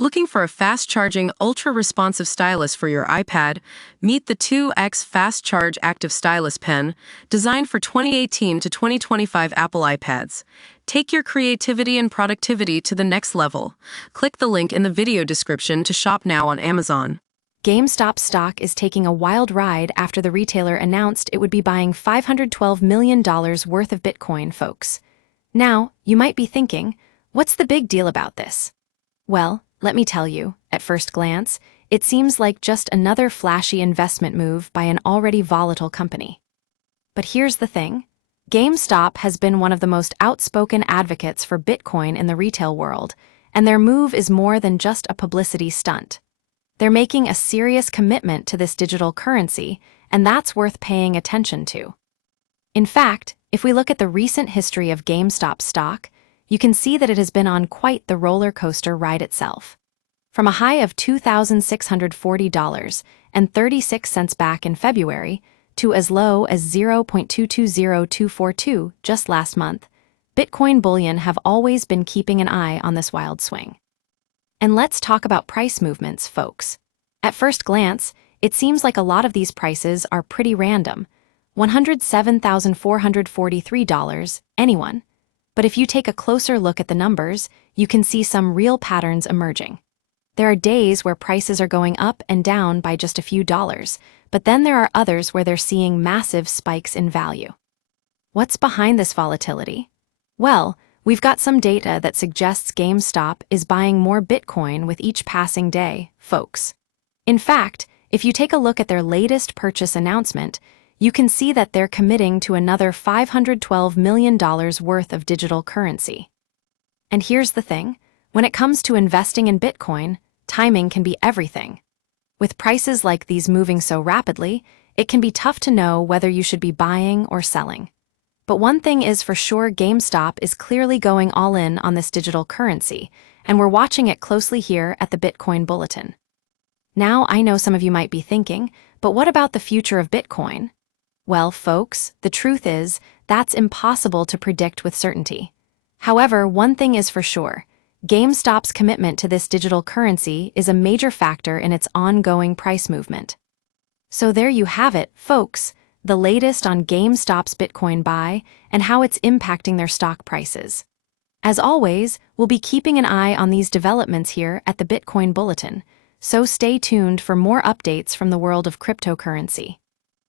Looking for a fast-charging, ultra-responsive stylus for your iPad? Meet the 2X Fast Charge Active Stylus Pen, designed for 2018 to 2025 Apple iPads. Take your creativity and productivity to the next level. Click the link in the video description to shop now on Amazon. GameStop stock is taking a wild ride after the retailer announced it would be buying $512 million worth of Bitcoin, folks. Now, you might be thinking, what's the big deal about this? Well, let me tell you, at first glance, it seems like just another flashy investment move by an already volatile company. But here's the thing. GameStop has been one of the most outspoken advocates for Bitcoin in the retail world, and their move is more than just a publicity stunt. They're making a serious commitment to this digital currency, and that's worth paying attention to. In fact, if we look at the recent history of GameStop stock, you can see that it has been on quite the roller coaster ride itself. From a high of $2,640.36 back in February to as low as 0.220242 just last month, Bitcoin bullion have always been keeping an eye on this wild swing. And let's talk about price movements, folks. At first glance, it seems like a lot of these prices are pretty random. $107,443, anyone? But if you take a closer look at the numbers, you can see some real patterns emerging. There are days where prices are going up and down by just a few dollars, but then there are others where they're seeing massive spikes in value. What's behind this volatility? Well, we've got some data that suggests GameStop is buying more Bitcoin with each passing day, folks. In fact, if you take a look at their latest purchase announcement, you can see that they're committing to another $512 million worth of digital currency. And here's the thing, when it comes to investing in Bitcoin, timing can be everything. With prices like these moving so rapidly, it can be tough to know whether you should be buying or selling. But one thing is for sure, GameStop is clearly going all in on this digital currency, and we're watching it closely here at the Bitcoin Bulletin. Now, I know some of you might be thinking, but what about the future of Bitcoin? Well, folks, the truth is, that's impossible to predict with certainty. However, one thing is for sure. GameStop's commitment to this digital currency is a major factor in its ongoing price movement. So there you have it, folks, the latest on GameStop's Bitcoin buy and how it's impacting their stock prices. As always, we'll be keeping an eye on these developments here at the Bitcoin Bulletin, so stay tuned for more updates from the world of cryptocurrency.